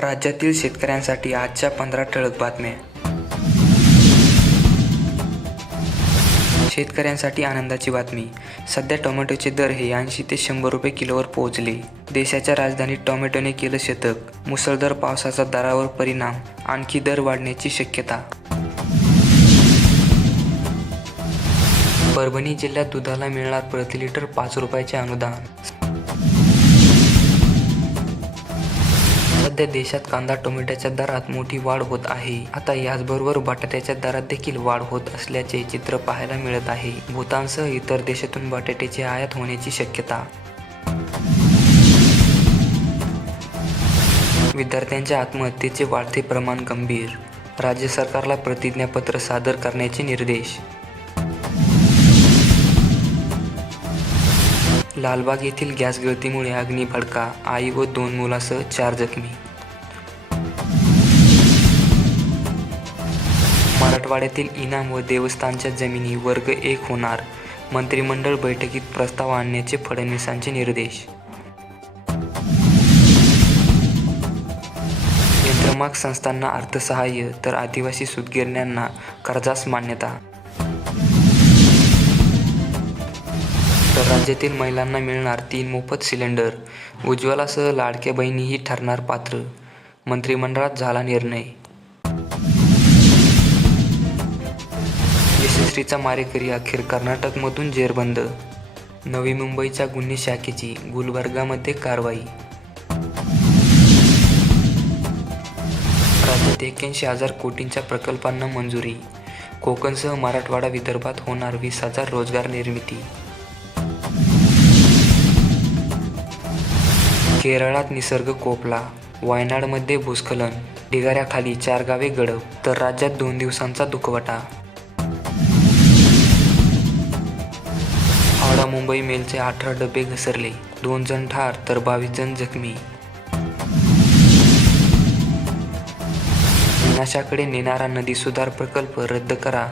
राज्यातील शेतकऱ्यांसाठी आजच्या 15 ठळक बातम्या. शेतकऱ्यांसाठी आनंदाची बातमी. सध्या टोमॅटोचे दर हे 80 ते 100 रुपये किलोवर पोहोचले. देशाच्या राजधानीत टोमॅटोने केलं शतक. मुसळधार पावसाचा दरावर परिणाम, आणखी दर वाढण्याची शक्यता. परभणी जिल्ह्यात दुधाला मिळणार प्रति लिटर 5 रुपयाचे अनुदान. सध्या देशात कांदा टोमॅटोच्या दरात मोठी वाढ होत आहे. आता याचबरोबर बटाट्याच्या दरात देखील वाढ होत असल्याचे चित्र पाहायला मिळत आहे. भूतानसह इतर देशातून बटाट्याची आयात होण्याची शक्यता. विद्यार्थ्यांच्या आत्महत्येचे वाढते प्रमाण गंभीर. राज्य सरकारला प्रतिज्ञापत्र सादर करण्याचे निर्देश. लालबाग येथील गॅस गळतीमुळे अग्निभडका, आई व 2 मुलांसह 4 जखमी. मराठवाड्यातील इनाम व देवस्थानच्या जमिनी वर्ग 1 होणार. मंत्रिमंडळ बैठकीत प्रस्ताव आणण्याचे फडणवीसांचे निर्देश. यंत्रमाग संस्थांना अर्थसहाय्य तर आदिवासी सूतगिरण्यांना कर्जास मान्यता. तर राज्यातील महिलांना मिळणार 3 मोफत सिलेंडर. उज्ज्वलासह लाडक्या बहिणीही ठरणार पात्र. मंत्रिमंडळात झाला निर्णय. यशस्वीचा मारेकरी अखेर कर्नाटकमधून जेरबंद. नवी मुंबईच्या गुन्हे शाखेची गुलबर्गामध्ये कारवाई. राज्यात 81,000 कोटींच्या प्रकल्पांना मंजुरी. कोकणसह मराठवाडा विदर्भात होणार 20,000 रोजगार निर्मिती. केरळात निसर्ग कोपला. वायनाडमध्ये भूस्खलन. ढिगाऱ्याखाली 4 गावे गडप. तर राज्यात 2 दिवसांचा दुखवटा. हावडा मुंबई मेलचे 18 डबे घसरले. 2 जण ठार तर 22 जण जखमी. विनाशाकडे नेणारा नदी सुधार प्रकल्प रद्द करा,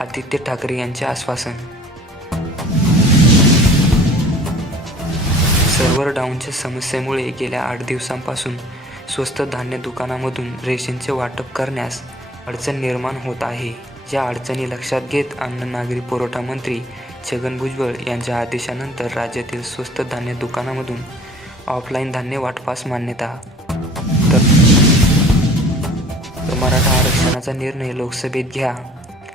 आदित्य ठाकरे यांचे आश्वासन. सर्व्हर डाऊनच्या समस्येमुळे गेल्या 8 दिवसांपासून स्वस्त धान्य दुकानामधून रेशनचे वाटप करण्यास अडचण निर्माण होत आहे. या अडचणी लक्षात घेत अन्न नागरी पुरवठा मंत्री छगन भुजबळ यांच्या आदेशानंतर राज्यातील स्वस्त धान्य दुकानामधून ऑफलाईन धान्य वाटपास मान्यता. तर मराठा आरक्षणाचा निर्णय लोकसभेत घ्या.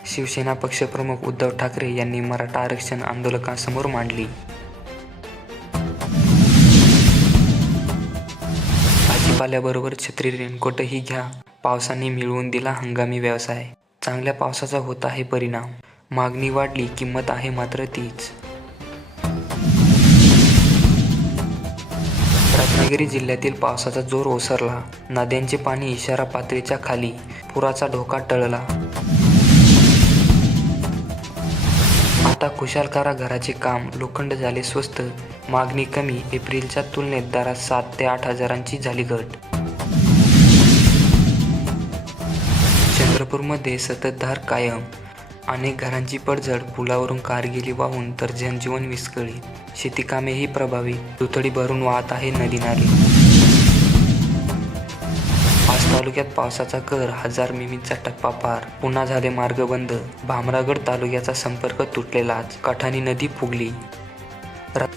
शिवसेना पक्षप्रमुख उद्धव ठाकरे यांनी मराठा आरक्षण आंदोलकांसमोर मांडली. भाजीपाल्याबरोबर छत्री रेनकोटही घ्या. पावसाने मिळवून दिला हंगामी व्यवसाय. चांगल्या पावसाचा होत आहे परिणाम. मागणी वाढली, किंमत आहे मात्र तीच. रत्नागिरी जिल्ह्यातील पावसाचा जोर ओसरला. नद्यांचे पाणी इशारा पातळीच्या खाली. पुराचा धोका टळला. आता खुशाल करा घराचे काम. लोखंड झाले स्वस्त, मागणी कमी. एप्रिलच्या तुलनेत दरात 7 ते 8 हजारांची झाली घट. चंद्रपूरमध्ये संततधार कायम. अनेक घरांची पडझड. पुलावरून कार गेली वाहून तर जनजीवन विस्कळीत. शेतीकामेही प्रभावित. दुथडी भरून वाहत आहे नदी नाले. आज तालुक्यात पावसाचा कहर. 1000 मिमीचा टप्पा पार. पुन्हा झाले मार्ग बंद. भामरागड तालुक्याचा संपर्क तुटलेलाच. कठाणी नदी फुगली.